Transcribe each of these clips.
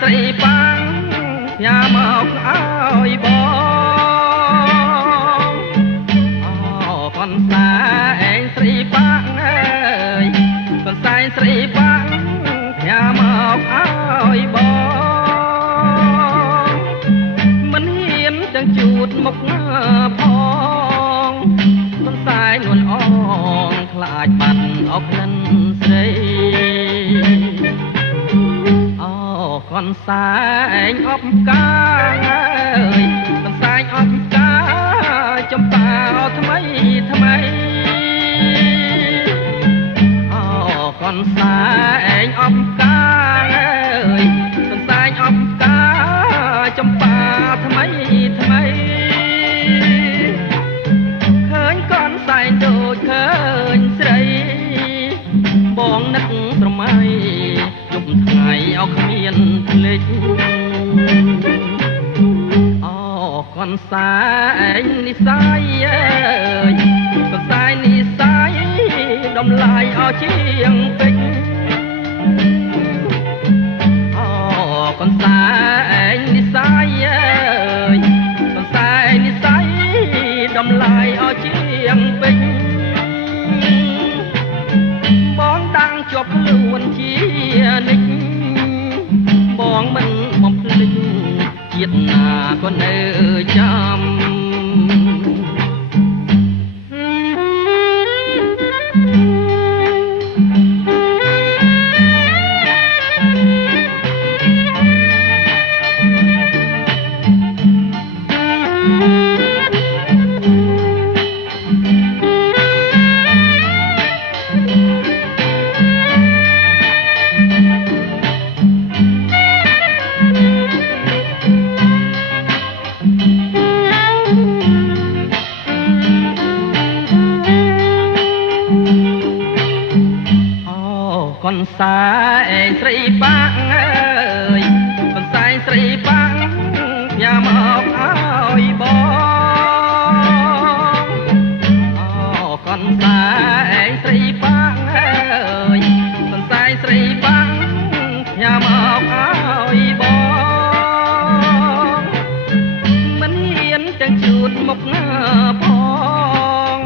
ស្រីប៉ាំងញ៉ាមកឲ្យបងអូកនសាឯងស្រីប៉ាំងអើយកនសាឯងស្រីប៉ាំងញ៉ាមកឲ្យបងមិនហ៊ានទាំងជួតមុខផងកនសាឯងនួនអងខ្លាចបាត់អុកក្លិនស្រីកនសាឯងអបកាអើយកនសាឯងអបកាចំប៉ាថ្មីថ្មីអូកនសាឯងអបកាអើយកនសាឯងអបកាចំប៉ាថ្មីថ្មីឃើញកនសាឯងដូចឃើញស្រីបងនឹកស្រមៃយប់ថ្ងៃអោគ្មានភ្លេចអូកនសាឯងនិស័យអើយកនសាឯងនិស័យដំឡាយអោជាងពេជ្រអូកនសាឯងនិស័យអើយកនសាឯងនិស័យដំឡាយអោជាងពេជ្របងតាំងជាប់ខ្លួនជានិច្ចបងមិនបំភ្លេចជាតិណាក៏នៅចាំកនសាឯងស្រីប៉ាំងអើយកនសាឯងស្រីប៉ាំងញ៉ាមកឲ្យបងអូកនសាឯងស្រីប៉ាំងអើយកនសាឯងស្រីប៉ាំងញ៉ាមកឲ្យបងមិនហ៊ានទាំងជួតមុខផង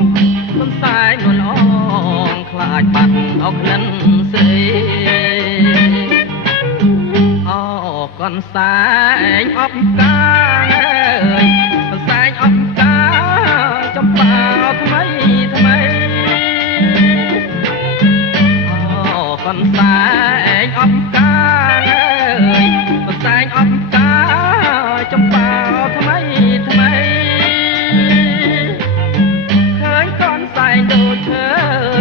កនសាឯងនួនអងខ្លាចបាត់អុកក្លិនស្រីអូកនសាឯងអបកាអើយកនសាឯងអបកាចំប៉ាថ្មីថ្មីអូកនសាឯងអបកាអើយកនសាឯងអបកាចំប៉ាថ្មីថ្មីឃើញកនសាឯងដូចឃើ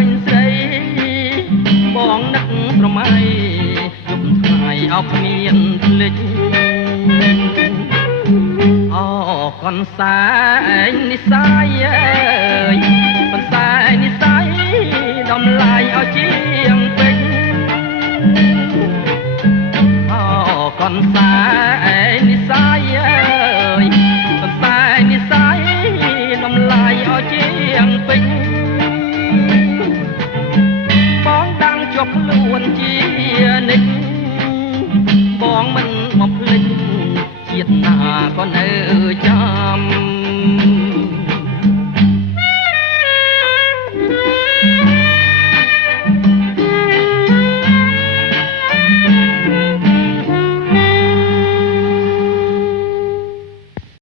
ញស្រីបងនឹកស្រមៃយប់ថ្ងៃអោគ្មានភ្លេចអូកនសាឯងនិស័យអើយកនសាឯងនិស័យដំឡាយឲ្យជាងពេជ្រអូកនសាឯងនិស័យអើយកនសាឯងនិស័យដំឡាយឲ្យជាងពេជ្របងដាំងជាប់ខ្លួនជានិច្ចបងមិនបំភ្លេចជាតិណាក៏នៅចាំ